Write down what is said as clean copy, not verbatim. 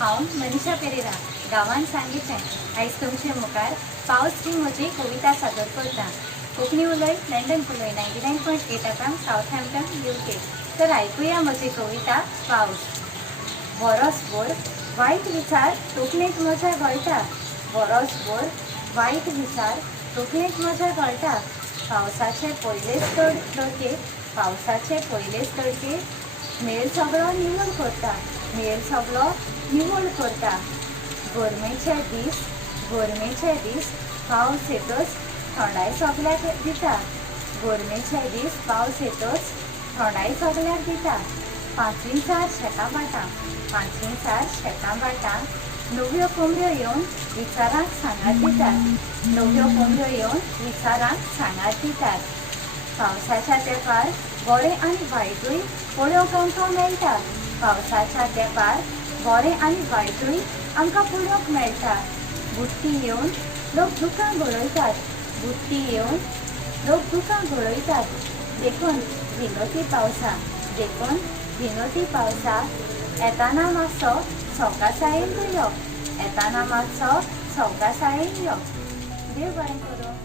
हांव मनीषा पेरेरा गांवांत सांगेचें आयज तुमचे मुखार पावस ही म्हजी कविता सादर करता। कोंकणी उलय लंडन उलय 99.8 FM सावथहॅम्पटन UK। तर आयकुया म्हजी कविता पावस। वरसभर वायट विचार तकलेंत म्हज्या घोळटा, वरसभर वायट विचार तकलेंत म्हज्या घोळटा। पावसाचे पयलेच तडके, पावसाचे पयलेच तडके मेळ सगळो निवळ करता, मेळ सगळो निवळ करता। गरमेचे दीस पावस येतच थंडाय सगळ्याक दिता, गरमेचे दीस पावस येतच थंडाय सगळ्याक दिता। पांचवीचार शेतां बाटा, पांचवीचार शेतां बाटा नव्यो कोंबड्यो येवन विचारांक सांगात दितात, नव्यो कोंबड्यो येवन विचारांक सांगात दितात। पावसाच्या तेंपार बरें आनी वायटूय पळोवंक आमकां मेळटा, पावसाच्या तेंपार बरें आनी वायटूय आमकां पळोवंक मेळटा। बुट्टी येवन लोक दुकां घडयतात, बुट्टी येवन लोक दुकां घडयतात। देखून भिनो ती पावसा, देखून भिनो ती पावसा येताना मातसो सवकासायेन यो, येताना मातसो सवकासायेन यो। देव बरें करूं।